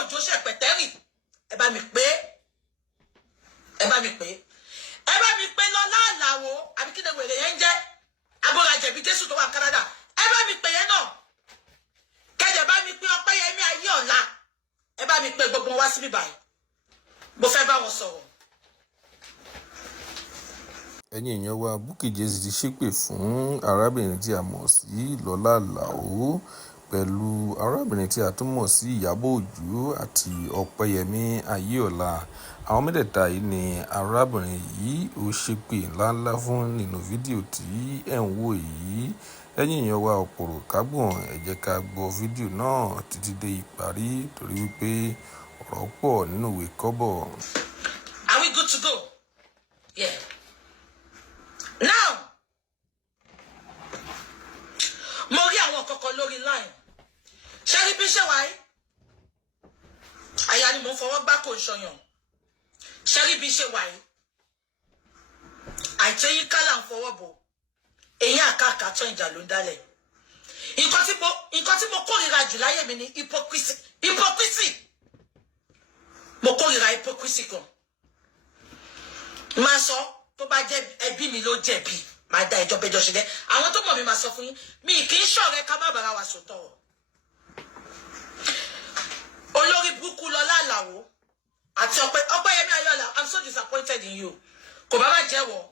Òjó Ṣẹ̀pẹ̀tẹ́rì ẹ bá mi pé Lọlá Àlàó àbí kí ni wèrè yẹn ń jẹ́ Agbórajẹ̀bí Jésù tó wà ní Canada ẹ bá mi pé yẹn náà kẹ́jẹ̀ bá mi pé Ọpẹ́yẹmí Ayéọlá ẹ bá mi pé gbogbo wá síbí báyìí mo fẹ́ bá wọn sọ̀rọ̀. ẹ̀yin èèyàn wa Bukky Jesse ti ṣépè fún arábìnrin tí a mọ̀ sí Lọlá Àlàó pẹ̀lú arábìnrin tí a tún mọ̀ sí Ìyábọ̀ Òjó àti Ọpẹ́yẹmí Ayéọlá. Àwọn mẹ́tẹ̀ẹ̀ta yìí ni arábìnrin yìí ó ṣépè ńláńlá fún nínú fídíò tí ẹ̀ ń wò yìí. ẹ̀yin èèyàn wa ọ̀pọ̀rọ̀ kágbọ̀n ẹ jẹ́ ká gbọ́ fídíò náà títí dé ìparí torí wípé ọ̀rọ̀ pọ̀ nínú ìwé kọ́bọ̀. Are we good to go? Yeah. Now, mo rí àwọn kọ̀ọ̀kan lórí line. Ṣé rí bí ṣe wáyé? Àyà ni mo ń fọwọ́ gbá kò ń ṣọyàn. Ṣé rí bí ṣe wáyé? Àìtẹ́yìn kálà ń fọwọ́ bò. Èyí àkàkà tán ìjà ló ń dálẹ̀. Nǹkan tí mo kórìíra jù láyé mi ni hypocrisy. Mo kórìíra hypocrisy kan. Máa sọ tó bá jẹ́ ẹbí mi ló jẹ̀bi máa da ẹjọ́ bẹjọ́ ṣe jẹ́ àwọn tó mọ̀ mi máa sọ fún yín mi kì í ṣọ̀rẹ́ ká má bára wa sòtọ̀ ọ̀. olórí burúkú Lọlá Àlàó àti Ọpẹ́yẹmí Ayéọlá I'm so disappointed in you kò bá má jẹ́wọ́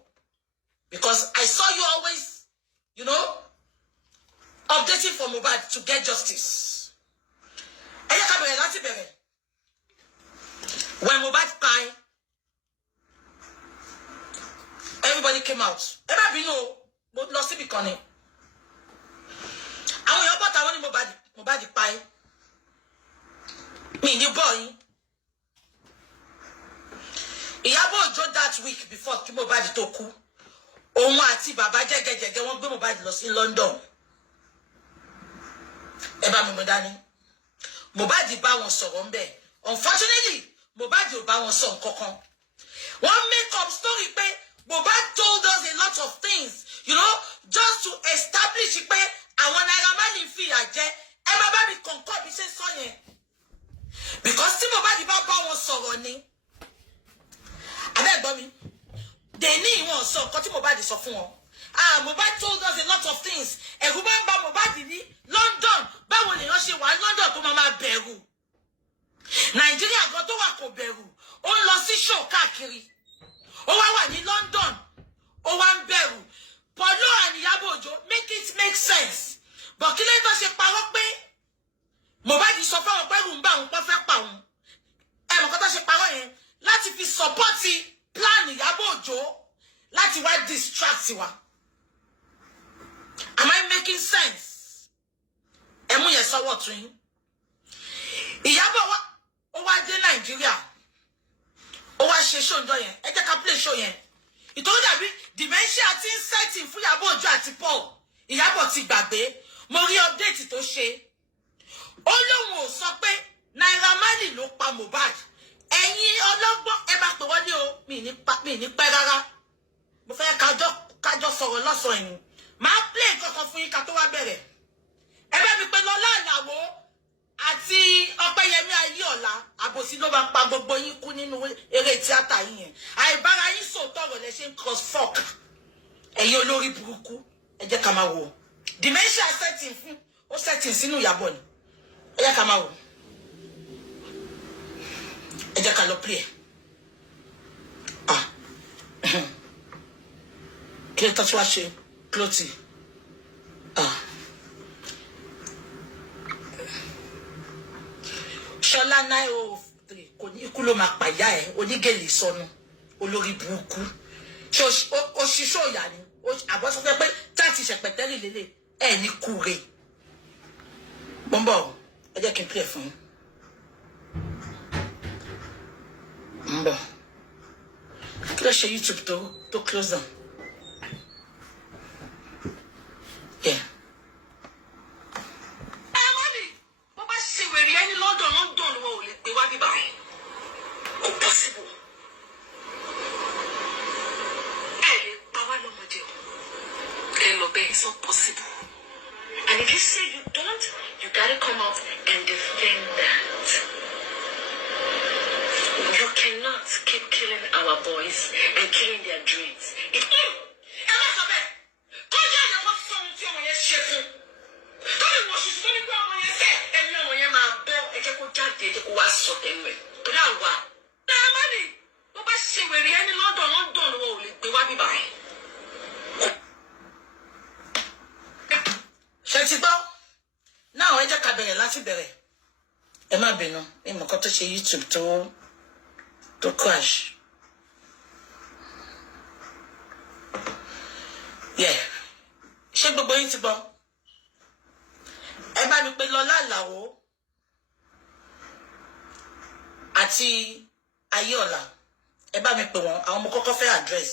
because I saw you always updating for Mohbad to get justice. ẹ yẹ ká bẹ̀rẹ̀ láti bẹ̀rẹ̀ when Mohbad cry everybody came out. ẹ má bínú o mo lọ síbi kan ni àwọn èèyàn bọ́ta wọn ní Mohbad pa ẹ́ mi ní bọ́ yín Ìyábọ̀ Òjó that week before kí Mohbad tó kú òun àti bàbá jẹ́gẹ́jẹ́gẹ́ wọ́n gbé Mohbad lọ sí London ẹ bá mi mú dání Mohbad bá wọn sọ̀rọ̀ ń bẹ̀ unfortunately Mohbad ò bá wọn sọ nǹkan kan wọ́n make up story pé Mohbad told us a lot of things, just to establish pé àwọn Naira Marley fìyà jẹ ẹ má bá mi kọ̀ǹkọ̀ bí ṣe sọ yẹn. Because tí Mohbad bá bá wọn sọ̀rọ̀ ni, abẹ́gbọ́n mi, dèní ìwọ̀n sọ nǹkan tí Mohbad sọ fún wọn. Mohbad told us a lot of things. Ẹ̀rù bá ń bá Mohbad ní London, báwo lèèyàn ṣe wà ní London tó máa bẹ̀rù. Nàìjíríà gan tó wà kò bẹ̀rù, ó ń lọ sí show káàkiri. Ó wá ní London ó wá ń bẹ̀rù Pọ̀lú and Ìyábọ̀ Òjó make it make sense but kí lẹ́yìn tó ṣe parọ́ pé Mohbad sọ fáwọn pẹ́rù ń bá òun pọ́ fẹ́ pa òun ẹ̀mọ̀ kọ́ tó ṣe parọ́ yẹn láti fi sọ́pọ́tì plan Ìyábọ̀ Òjó láti wá distract wa. Am I making sense? Ẹ mú yẹn sọ́wọ́ tún yín. Ìyábọ̀ ó wá dé Nàìjíríà ó wá ṣe show ńjọ́ yẹn ẹ jẹ́ ká play show yẹn ìtòrí dàbí dementia ti ń setting fún Ìyábọ̀ Òjó àti Paul Ìyábọ̀ ti gbàgbé mo rí update tó ṣe ó lóun ò sọ pé Naira Marley ló pa Mohbad ẹ̀yin ọlọ́gbọ́n ẹ bá pè wọ́n ní o mi ní pẹ́ rárá mo fẹ́ kájọ sọ̀rọ̀ lọ́sàn-án yìí máa play kankan fún yín ká tó wá bẹ̀rẹ̀ ẹ bá mi pé Lọlá Àlàó àti Ọpẹ́yẹmí Ayéọlá àbòsí ló bá pa gbogbo yín kú nínú eré tíátà yín yẹn àìbára yín sòótọ́ ọ̀rọ̀ lẹ ṣe ń cross fork ẹ̀yin olórí burúkú ẹ jẹ́ ká máa wò dementia setting fún ó setting sínú Ìyábọ̀ ni ẹ jẹ́ ká máa wò ẹ jẹ́ ká lọ play kí ló tọ́jú wá ṣe clothy Ṣọlá 903 kò ní ikú ló máa pàyà ẹ onígèlè sọnù olórí burúkú òṣìṣẹ́ òyà ni àbọ̀sọ fẹ́ pé táàtì Ṣẹ̀pẹ̀tẹ́rì lélẹ̀ ẹ̀ ní kúre bọ́ńbọ̀ ẹ jẹ́ kí n pè fún un bọ̀ kí ló ṣe YouTube tó close down yeah. It's not possible. And if you say you don't, you gotta come out and defend that. boys and killing their dreams. Now I just can't be láti bẹ̀rẹ̀. Ẹ má bínú, ìmọ̀ kan tó ṣe YouTube tó crash. Yeah. Ṣé gbogbo yín ti gbọ́? Ẹ bá mi pè Lọlá Àlàó àti Ayéọlá. Ẹ bá mi pè wọ́n, àwọn ọmọ kọ́kọ́ fẹ́ address.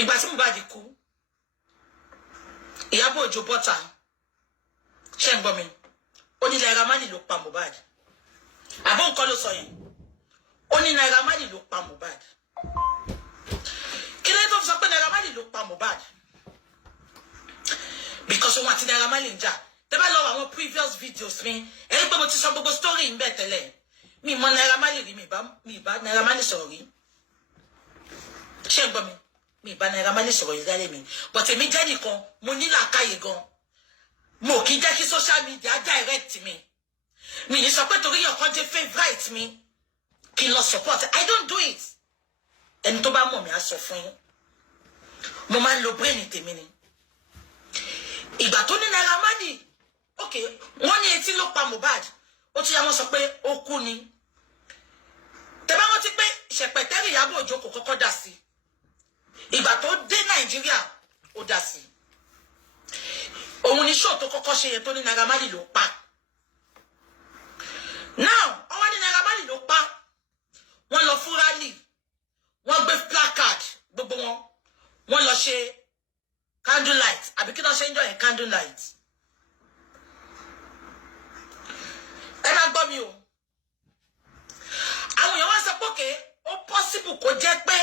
Ìgbà tí Mohbad kú, Ìyábọ̀ Òjó bọ́tà, ṣé ń gbọ́ mi? Ó ní Naira Marley ló pa Mohbad. Àbọ̀ nǹkan ló sọ yẹn. Ó ní Naira Marley ló pa Mohbad. Kí ló tó fi sọ pé Naira Marley ló pa Mohbad? Because òun àti Naira Marley ń jà. Tẹ́ bá lọ àwọn previous videos mi, ẹ rí pé mo ti sọ gbogbo story ń bẹ̀ tẹ́lẹ̀. Mi mọ Naira Marley rí, mi bá Naira Marley sọ̀rọ̀ rí. Ṣé ń gbọ́ mi? Mi bá Naira Marley sọ̀rọ̀ rí lálẹ́ mi. But èmi jẹ́ nìkan, mo ní làákàyè gan. Mo kì í jẹ́ kí social media direct mi. Mi ní sọ pé torí ọ̀kan jẹ́ favourite mi kí n lọ support. I don't do it. Ẹni tó bá mọ̀ mí á sọ fún yín. Mo máa ń lo brain tèmi ni. Ìgbà tó ní Naira Marley, okay, wọ́n ní etí ló pa Mohbad. Ó ti yá wọ́n sọ pé ó kú ni. Tẹ́ bá rántí pé ṣẹ̀pẹ̀tẹ́rì Ìyábọ̀ Òjó kò kọ́kọ́ dá sí. Ìgbà tó dé Nàìjíríà ó dá sí. Òun ni show tó kọ́kọ́ ṣe yẹn tó ní Naira Marley ló pa. Now, ọwọ́ ní Naira Marley ló pa. Wọ́n lọ fún rally. Wọ́n gbé placard gbogbo wọn. Wọ́n lọ ṣe candlelight. Àbí kí ló ṣe ń jọ yẹn candlelight. Ẹ má gbọ́ mi o. Àwọn èèyàn wá sọ pé okay, ó possible kó jẹ́ pé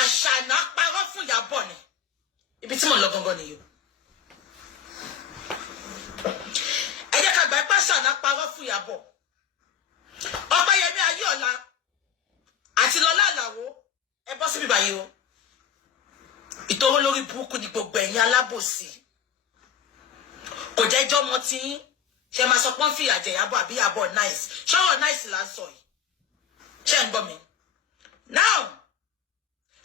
Àṣànà parọ́ fún Ìyábọ̀ ni. Ibi tí mo lọ gangan nìyí. Ẹ jẹ́ ká gbà pé Àṣànà parọ́ fún Ìyábọ̀. Ọpẹ́yẹmí Ayéọlá àti Lọlá Àlàó ẹ bọ́ síbí báyìí o. Ìtòrò lórí burúkú ni gbogbo ẹ̀yin alábòsí. Kò jẹ́ ẹjọ́ mọ́ tí ṣe máa sọ pọ́n fìyà jẹ Ìyábọ̀ àbí Ìyábọ̀ nice. Ṣọ́rọ̀ nice là ń sọ yìí. Ṣé ń gbọ́ mi? Now,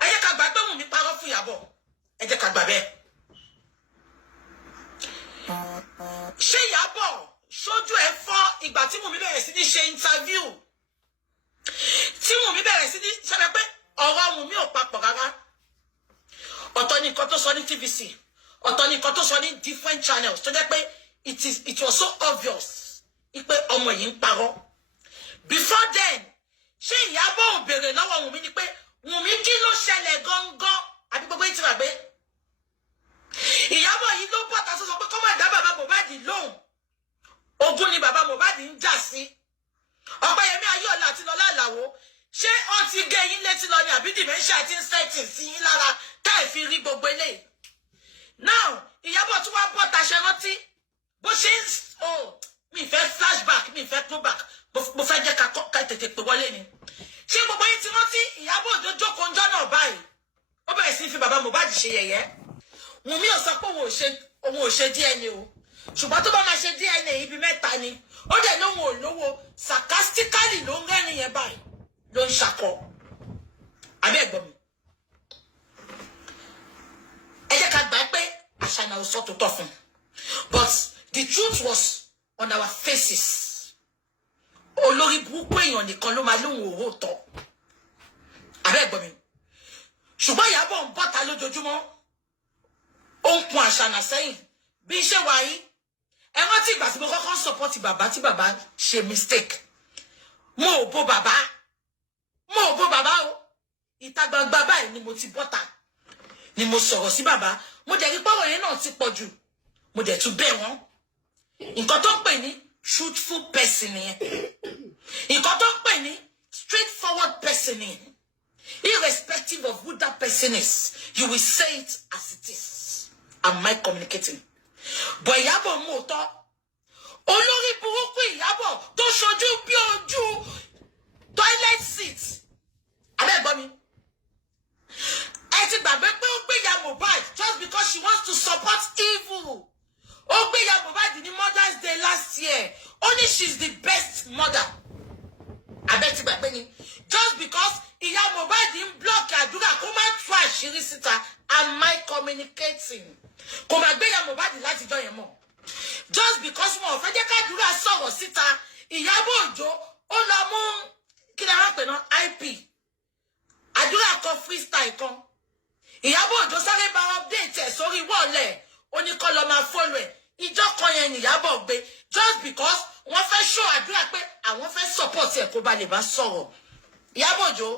ẹ jẹ́ ká gbà pé Wùnmí parọ́ fún Ìyábọ̀. Ẹ jẹ́ ká gbà bẹ́ẹ̀. Ṣé Ìyábọ̀ ṣojú ẹ fọ́ ìgbà tí Wùnmí bẹ̀rẹ̀ sí ní ṣe interview? Tí Wùnmí bẹ̀rẹ̀ sí ní ṣẹlẹ̀ pé ọ̀rọ̀ Wùnmí ò papọ̀ rárá. Ọ̀tọ̀ ni nǹkan tó sọ ní TVC. Ọ̀tọ̀ ni nǹkan tó sọ ní different channels. Tó jẹ́ pé it was so obvious pé ọmọ yìí ń parọ́. Before then, ṣé Ìyábọ̀ ò béèrè lọ́wọ́ Wùnmí ni pé Wùnmí kí ló ṣẹlẹ̀ gangan? Àbí gbogbo yìí ti wà gbé? Ìyábọ̀ yìí ló bọ̀tà sọ pé kọ́mọ̀ ẹ̀dá bàbá Mohbad lóhùn. Ogun ni bàbá Mohbad ń jà sí. Ọpẹ́yẹmí Ayéọlá àti Lọlá Àlàó. Ṣé ó ti gé yín létí lọ ni àbí dementia ti ń setting sí yín lára táì fi rí gbogbo eléyìí? Now, Ìyábọ̀ tún wá bọ̀tà ṣe rántí. Bó ṣe ń mi fẹ́ flashback, mi fẹ́ throwback. Mo fẹ́ jẹ́ ká tètè pè wọlé ni. Ṣé gbogbo yín ti rántí Ìyábọ̀ Òjó jókòó ń jọ́nà báyìí? Ó bẹ̀rẹ̀ sí fi bàbá Mohbad ṣe yẹ̀yẹ́. Wùnmí ò sọ pé òun ò ṣe DNA o. Ṣùgbọ́n tó bá máa ṣe DNA ibi mẹ́ta ni. Ó dẹ̀ lóhun ò lówó. Sarcastically ló ń rẹ́rìn yẹn báyìí. Ló ń ṣakọ. Àbí ẹ̀gbọ́n mi. Ẹ jẹ́ ká gbà pé Àṣànà ò sọ tòótọ́ fún. But the truth was on our faces. Olórí burúkú èèyàn nìkan ló máa lóhun òwò tọ́. Àbí ẹ̀gbọ́n mi. Ṣùgbọ́n Ìyábọ̀ ń bọ́ta lójoojúmọ́. Ó ń kun Àṣànà sẹ́yìn. Bí iṣẹ́ wa yìí. Ẹ rántí ìgbà tí mo kọ́kọ́ support bàbá tí bàbá ṣe mistake. Mo ò bo bàbá o. Ìta gbangba báyìí ni mo ti bọ́ta. Ni mo sọ̀rọ̀ sí bàbá. Mo dẹ̀ rí pọ́wọ́ yẹn náà ti pọ̀ jù. Mo dẹ̀ tún bẹ̀ wọ́n. Nǹkan tó ń pè ní truthful person nìyẹn. Nǹkan tó ń pè ní straightforward person nìyẹn. Irrespective of who that person is, you will say it as it is. Am I communicating? But Ìyábọ̀ mú òótọ́. Olórí burúkú Ìyábọ̀ tó ṣojú bí ojú toilet seat. Abeg me. Ẹ ti gbàgbé pé ó gbé ìyá Mohbad just because she wants to support evil. Ó gbé ìyá Mohbad ní Mother's Day last year. Only she's the best mother. Abeg ti gbàgbé ni. Just because ìyá Mohbad ń block àdúrà kó má tú àṣírí síta. Am I communicating? Kò má gbé ìyá Mohbad láti jọ yẹn mọ́. Just because wọn ò fẹ́ jẹ́ kádúrà sọ̀rọ̀ síta. Ìyábọ̀ Òjó ó lọ mú kí ni wọ́n pè náà IP. Àdúrà kan freestyle kan. Ìyábọ̀ Òjó sáré bá update ẹ̀ sórí wọ́ọ̀lẹ̀. Ó ní kó lọ máa follow ẹ̀. Ìjọ kan yẹn ni Ìyábọ̀ gbé. Just because wọ́n fẹ́ show àdúrà pé àwọn fẹ́ support ẹ̀ kó ba lè bá sọ̀rọ̀. Ìyábọ̀ Òjó,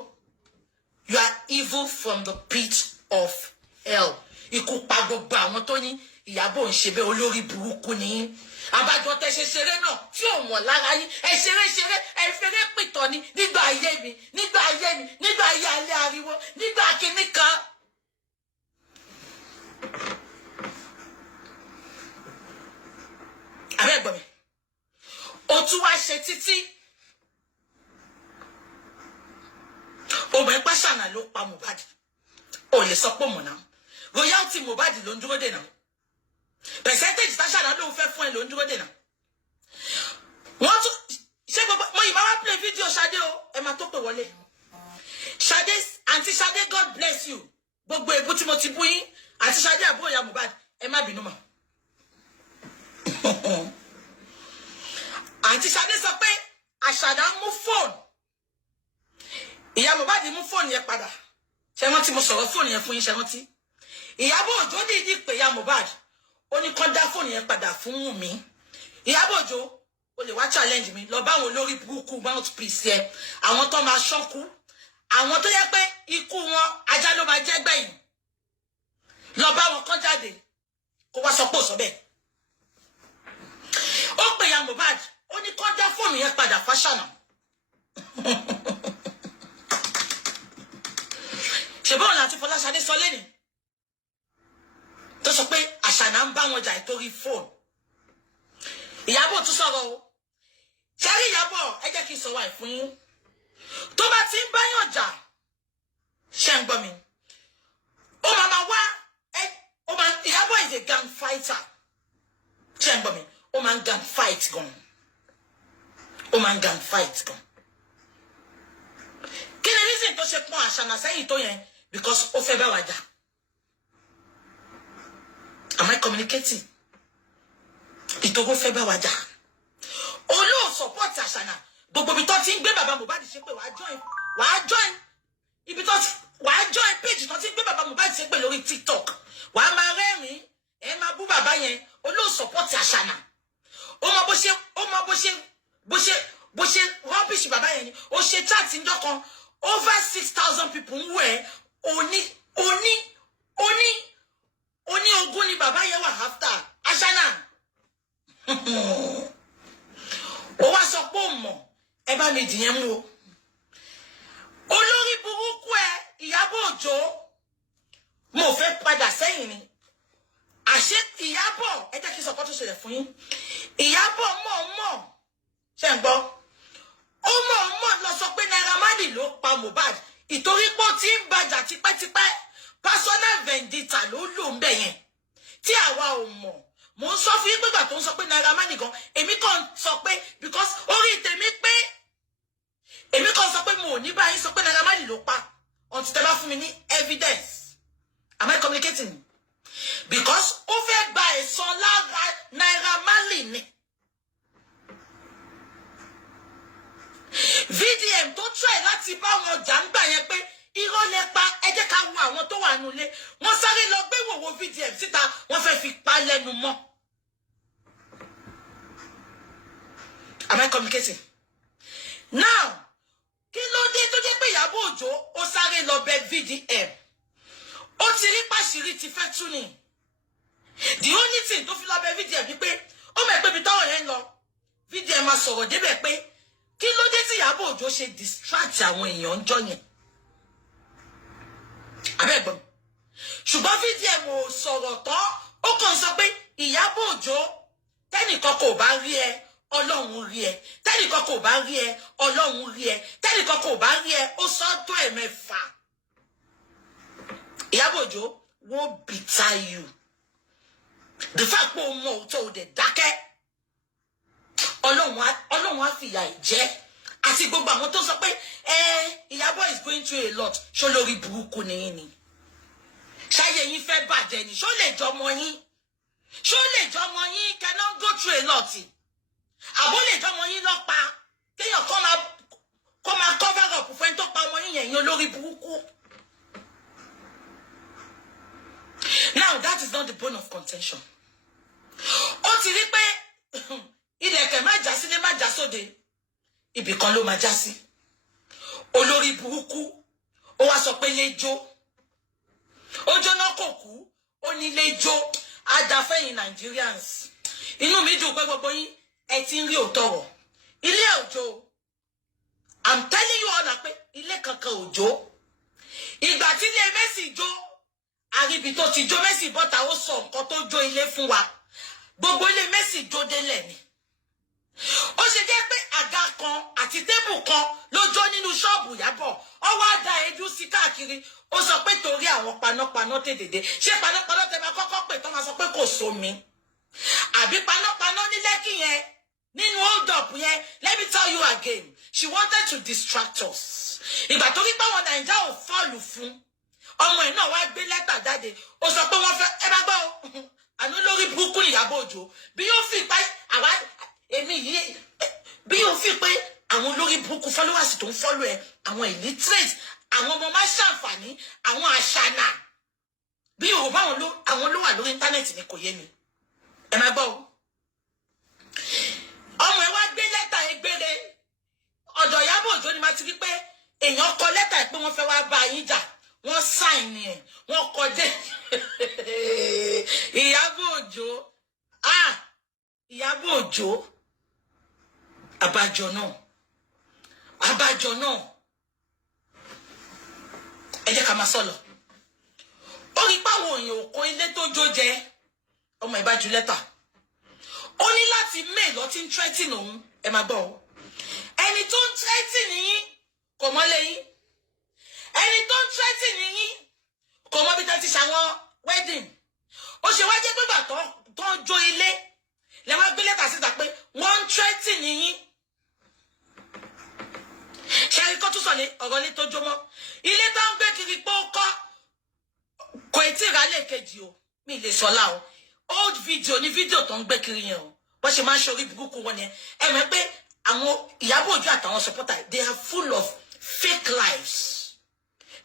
you are evil from the pit of hell. Ikú pa gbogbo àwọn tó ní Ìyábọ̀ ń ṣe bẹ́ẹ̀ olórí burúkú ni. Àbájọ tẹ ṣe ṣeré náà tí ò wọ̀n lára yín. Ẹ ṣeré ẹ fẹ́rẹ́ pìtọ́ ni nígbà ayé mi nígbà ayé alẹ́ ariwo nígbà kìíní kan. Àbẹ́ gbọ́ mi. O tún wá ṣe títí. Ọmọ ẹgbẹ́ ṣànà ló pa Mohbad. O lè sọ pé mọ̀ náà. Royalty Mohbad ló ń dúró dè náà. Percentage tá ṣànà ló ń fẹ́ fún ẹ ló ń dúró dè náà. Wọ́n tún ṣé gbogbo mo yìí máa wá play video Ṣadé o. Ẹ máa tó pè wọlé. Ṣadé, Aunty Ṣadé, God bless you. Gbogbo èbú tí mo ti bú yín. Aunty Ṣadé àbúrò ìyá Mohbad. Ẹ má bínú mọ́. Aunty Ṣadé sọ pé Àṣàdá mú fóònù. Ìyá Mohbad mú fóònù yẹn padà. Ṣé wọ́n ti mo sọ̀rọ̀ fóònù yẹn fún yín ṣé wọ́n ti? Ìyábọ̀ Òjó dìídì pé ìyá Mohbad. Ó ní kó dá fóònù yẹn padà fún Wùnmí. Ìyábọ̀ Òjó, ó lè wá challenge mi lọ bá àwọn olórí burúkú mouthpiece yẹn. Àwọn tó máa ṣọ́kú. Àwọn tó yẹ pé ikú wọn ajá ló máa jẹ́ gbẹ̀yìn. Lọ bá wọn kọ́ jáde. Kó wá sọ pé ò sọ bẹ́ẹ̀. Ó pè ìyá Mohbad. Ó ní kó dá fóònù yẹn padà fáṣànà. Ṣèbọn láti Fọláṣadé sọ lẹ́nu tó sọ pé Àṣànà ń bá wọn jà ìtorí fóònù. Ìyábọ̀ tún sọ̀rọ̀ o. Ṣẹ́rí Ìyábọ̀ ẹ jẹ́ kí n sọ wá ìfún yín. Tó bá ti ń báyàn jà ṣe ń gbọ́ mi. Ó máa wá Ìyábọ̀ is a gang fighter. Ṣe ń gbọ́ mi. Ó máa ń gang fight gan. Ó máa ń gang fight gan. Kí ni reason tó ṣe pọ́n Àṣànà sẹ́yìn tó yẹn? Because ó fẹ́ bá wa jà. Am I communicating? Ìtòkó fẹ́ bá wa jà. Olóò support Àṣànà. Gbogbo ibi tó ti ń gbé bàbá Mohbad ṣe pé wàá join. Ibi tó ti wàá join page tó ti ń gbé bàbá Mohbad ṣe pé lórí TikTok. Wàá máa rẹ́rìn-ín. Ẹ máa bú bàbá yẹn. Olóò support Àṣànà. Ó mọ bó ṣe rubbish bàbá yẹn ni. Ó ṣe chat ńjọ́ kan. Over 6,000 people ń wẹ̀. Oni ogun ni bàbá yẹn wà after Àṣànà. Ó wá sọ pé ó mọ̀ ẹ bá mi dìyẹn mú o. Olórí burúkú ẹ Ìyábọ̀ Òjó mo fẹ́ padà sẹ́yìn ni. Àṣé Ìyábọ̀ ẹ jẹ́ kí n sọ kó tó ṣẹlẹ̀ fún yín. Ìyábọ̀ mọ̀ ṣé ń gbọ́. Ó mọ̀ lọ sọ pé Naira Marley ló pa Mohbad. Ìtorí pé ó ti ń bàjà tipẹ́tipẹ́. Personal vendetta ló lò ń bẹ̀ yẹn. Tí àwa ò mọ̀. Mo ń sọ fún yín gbígbà tó ń sọ pé Naira Marley gan. Èmi kàn sọ pé because orí tèmi pé. Èmi kàn sọ pé mo ò ní báyìí sọ pé Naira Marley ló pa. Until tẹ́ bá fún mi ní evidence. Am I communicating? Because ó fẹ́ gba ẹ̀san lára Naira Marley ni. VDM tó try láti bá wọn jà ń gbà yẹn pé irọ́ lẹ pa ẹ jẹ́ ká wo àwọn tó wà nulẹ̀ wọ́n sáré lọ gbé wòwò VDM síta wọ́n fẹ́ fi pa lẹ́nu mọ́. Am I communicating? Now kí ló dé tó jẹ́ pé Ìyábọ̀ Òjó ó sáré lọ bẹ VDM ó ti rí pàṣírí ti fẹ́ tú ni. The only thing tó fi lọ bẹ VDM ni pé ó mọ̀ pé ibi táwọn yẹn ń lọ VDM máa sọ̀rọ̀ débẹ̀ pé kí ló dé tí Ìyábọ̀ Òjó ṣe distract àwọn èèyàn ń jọ yẹn. Abẹ́gbọ́n. Ṣùgbọ́n VDM ò sọ̀rọ̀ tán ó kàn sọ pé Ìyábọ̀ Òjó tẹ́nìkan kò bá rí ẹ Ọlọ́run rí ẹ. Tẹ́nìkan kò bá rí ẹ, Ọlọ́run rí ẹ. Tẹ́nìkan kò bá rí ẹ, ó sọ tó ẹ̀mẹ́fà. Ìyábọ̀ Òjó won't betray you. The fact pé o mọ òótọ́ o dẹ̀ dákẹ́. Ọlọ́run á fìyà ìjẹ́. Àti gbogbo àwọn tó sọ pé Ìyábọ̀ is going through a lot. Ṣó lórí burúkú nìyí ni. Ṣáyé yín fẹ́ bàjẹ́ ni. Ṣó lè jọmọ yín? Ṣó lè jọmọ yín cannot go through a lot? Àbó lè jọmọ yín lọ́pa. Kéèyàn kọ́ máa cover up fún ẹni tó pa ọmọ yín yẹn olórí burúkú. Now that is not the bone of contention. Ó ti rí pé ilẹ̀kẹ̀ má já sílé má já sóde. Ibì kan ló máa já sí. Olórí burúkú ó wá sọ pé lé jó. Ó jóná kò kú, ó ní lé jó. Adafẹ́yìn Nigerians. Inú mi dùn pé gbogbo yín ẹ ti ń rí òótọ́. Ilé òjò. I'm telling you all pé ilé kankan òjò. Ìgbà tí ilé Messi jó, àríbi tó ti jó Messi bọ́ta ó sọ nǹkan tó jó ilé fún wa. Gbogbo ilé Messi jó délẹ̀ ni. Ó ṣe jẹ́ pé àga kan àti tébù kan ló jó nínú ṣọ́ọ̀bù Ìyábọ̀. Ó wá da ẹjú sí káàkiri. Ó sọ pé torí àwọn panápaná tètèdè. Ṣé panápaná tẹ máa kọ́kọ́ pè tán máa sọ pé kò sómi? Àbí panápaná ní Lẹ́kì yẹn nínú hold up yẹn? Let me tell you again. She wanted to distract us. Ìgbà tó rí pé àwọn Nàìjíríà ò fọ́ọ̀lù fún. Ọmọ ẹ̀ náà wá gbé lẹ́tà jáde. Ó sọ pé wọ́n fẹ́ ẹ bá gbọ́ o. Àná lórí burúkú Ìyábọ̀ Òjó. Bí yóò fi pa àwa èmi yìí bí yóò fi pé àwọn olórí burúkú followers tó ń follow ẹ, àwọn illiterate, àwọn ọmọ máa ṣàǹfààní, àwọn àṣànà. Bí Yorùbá àwọn ló wà lórí íńtánẹ́ẹ̀tì ni kò yé mi. Ẹ máa gbọ́ o. Ọmọ ẹ wá gbé lẹ́tà egbére. Ọ̀dọ̀ Ìyábọ̀ Òjó ni máa ti rí pé èèyàn kọ lẹ́tà pé wọ́n fẹ́ wá bá yín jà. Wọ́n sign ẹ̀, wọ́n kọ dé. Ìyábọ̀ Òjó. Ìyábọ̀ Òjó. Àbájọ náà. Ẹ jẹ́ ká máa sọ lọ. Ó rí páwọn èèyàn ò kó ilé tó jó jẹ. Ọmọ ìbájú lẹ́tà. Ó ní láti mail lọ tí ń threaten òun. Ẹ máa gbọ́ o. Ẹni tó ń threaten yín kò mọ́lé yín. Ẹni tó ń threaten yín kò mọ́ bí tẹ́ ti ṣàwọn wedding. Ó ṣe wá jẹ́ pé gbà tó ń jó ilé. Lẹ wá gbé lẹ́tà síta pé wọ́n ń threaten yín. Ṣẹ́rí kó tún sọ̀lé ọ̀rọ̀ ilé tó jó mọ́. Ilé tó ń gbé kiri pé ó kọ́ kò tí ì rálé kejì o. Mi lè sọ́lá o. Old video ní fídíò tó ń gbé kiri yẹn o. Wọ́n ṣe máa ń ṣorí burúkú wọn yẹn. Ẹ mọ̀ pé àwọn Ìyábọ̀ Òjó àtàwọn supporter, they are full of fake lives.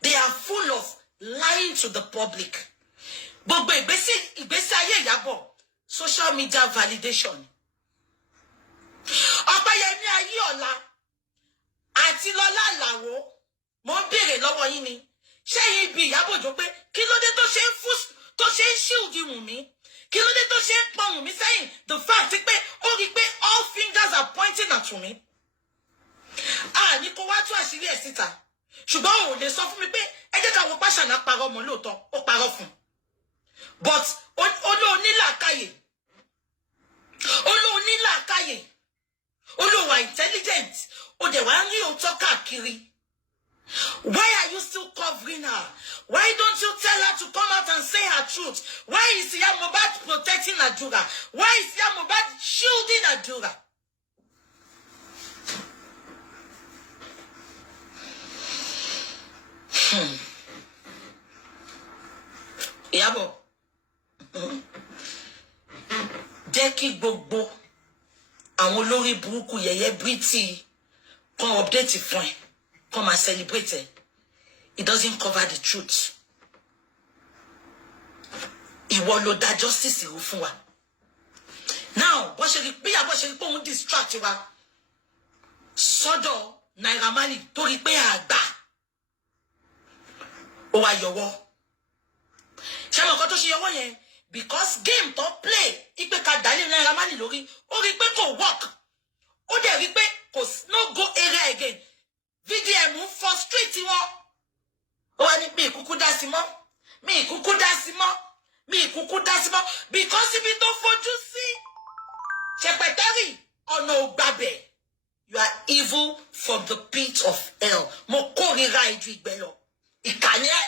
They are full of lying to the public. Gbogbo ìgbésí ayé Ìyábọ̀, social media validation. Ọpẹ́yẹmí Ayéọlá àti Lọ́lá Àlàó, mo ń béèrè lọ́wọ́ yín ni. Ṣé yín bí Ìyábọ̀ Òjó pé kí ló dé tó ṣe ń shield Wùnmí? Kí ló dé tó ṣe ń pọn Wùnmí sẹ́yìn? The fact pé ó rí pé all fingers are pointing at Wùnmí. Ní kó wá tú àṣírí ẹ̀ síta. Ṣùgbọ́n òun ò lè sọ fún mi pé ẹ jẹ́ ká wo Pàṣánà parọ́ ọmọ lóòótọ́, ó parọ́ fún. But olóònílàákàyè. Olówà intelligent. Ó dẹ̀ wá ń rí òótọ́ káàkiri. Why are you still covering her? Why don't you tell her to come out and say her truth? Why is Iya Mohbad protecting Adura? Why is Iya Mohbad shielding Adura? Ìyábọ̀, jẹ́ kí gbogbo àwọn olórí burúkú yẹ̀yẹ́ Britty kan update fún ẹ, kan máa celebrate ẹ. It doesn't cover the truth. Ìwọ ló dá justice ìrú fún wa. Now, bó ṣe rí pé òun distract wa sọ́dọ̀ Naira Marley torí pé àgbà ó wá yọwọ́. Ṣé mo kọ́ tó ṣe yọwọ́ yẹn? Because game tó play ipe ká dálé Naira Marley lórí, ó rí pé kò work. Ó dẹ̀ rí pé kò no go area again. VDM ń frustrate wọn. Ó wá ní mi ìkúkú dá sí mọ́. Because ibi tó fojú sí Ṣẹpẹtẹ́rì ọ̀nà ògbàbẹ̀. You are evil from the pit of hell. Mo kórìíra ìjú ìgbẹ́ lọ. Ìkànnì ẹ̀.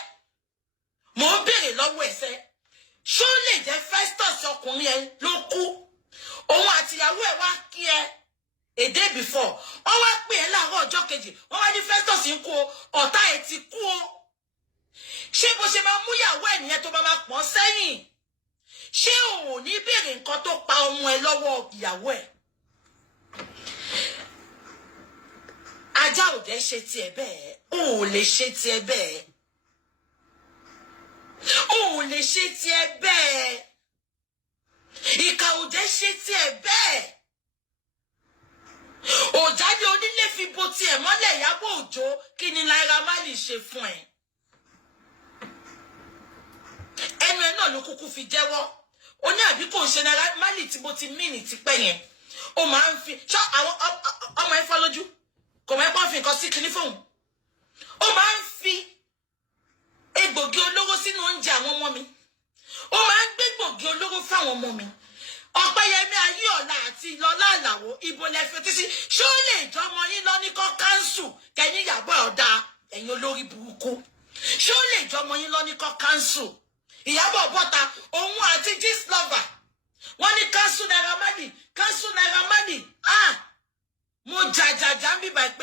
Mo ń béèrè lọ́wọ́ ẹ̀sẹ̀. Ṣó lè jẹ́ Festus ọkùnrin ẹ ló kú? Òun àtìyàwó ẹ̀ wá kí ẹ a day before. Wọ́n wá pè é láàárọ̀ ọjọ́ kejì. Wọ́n wá ní Festus ń kú o. Ọ̀tá ẹ̀ ti kú o. Ṣé bó ṣe máa mú ìyàwó ẹ̀ nìyẹn tó bá máa pọ́n sẹ́yìn? Ṣé o ò ní béèrè nǹkan tó pa ọmọ ẹ lọ́wọ́ ìyàwó ẹ̀? Ajá ò dẹ̀ ṣe tiẹ̀ bẹ́ẹ̀. O ò lè ṣe tiẹ̀ bẹ́ẹ̀. O ò lè ṣe tiẹ̀ bẹ́ẹ̀. Ìkà ò dẹ̀ ṣe tiẹ̀ bẹ́ẹ̀. Òjáde onílé fi bo tiẹ̀ mọ́lẹ̀ Ìyábọ̀ Òjó kí ni Naira Marley ṣe fún ẹ? Ẹnu ẹ náà ló kúkú fi jẹ́wọ́. Ó ní àbí kò ń ṣe Naira Marley tí mo ti mìíní ti pẹ́ yẹn. Ó máa ń fi ṣọ́ àwọn ọmọ ẹ fọ́ lójú. Kò máa ń pọ́n fi nǹkan sí kinní fóun. Ó máa ń fi egbògi olóró sínú oúnjẹ àwọn ọmọ mi. Ó máa ń gbé gbògi olóró fáwọn ọmọ mi. Ọpẹ́yẹmí Ayéọlá àti Lọlá Àlàó ibo lẹ fi tí sí. Ṣé ó lè jọmọ yín lọ ní kọ́ káńsù kẹ́yìn Ìyábọ̀ ọ̀dà ẹ̀yin olórí burúkú? Ṣé ó lè jọmọ yín lọ ní kọ́ káńsù? Ìyábọ̀ bọ́ta òun àti Gistlover wọ́n ní káńsù Naira Marley káńsù Naira Marley. Mo jàjàjà ń bíbá pé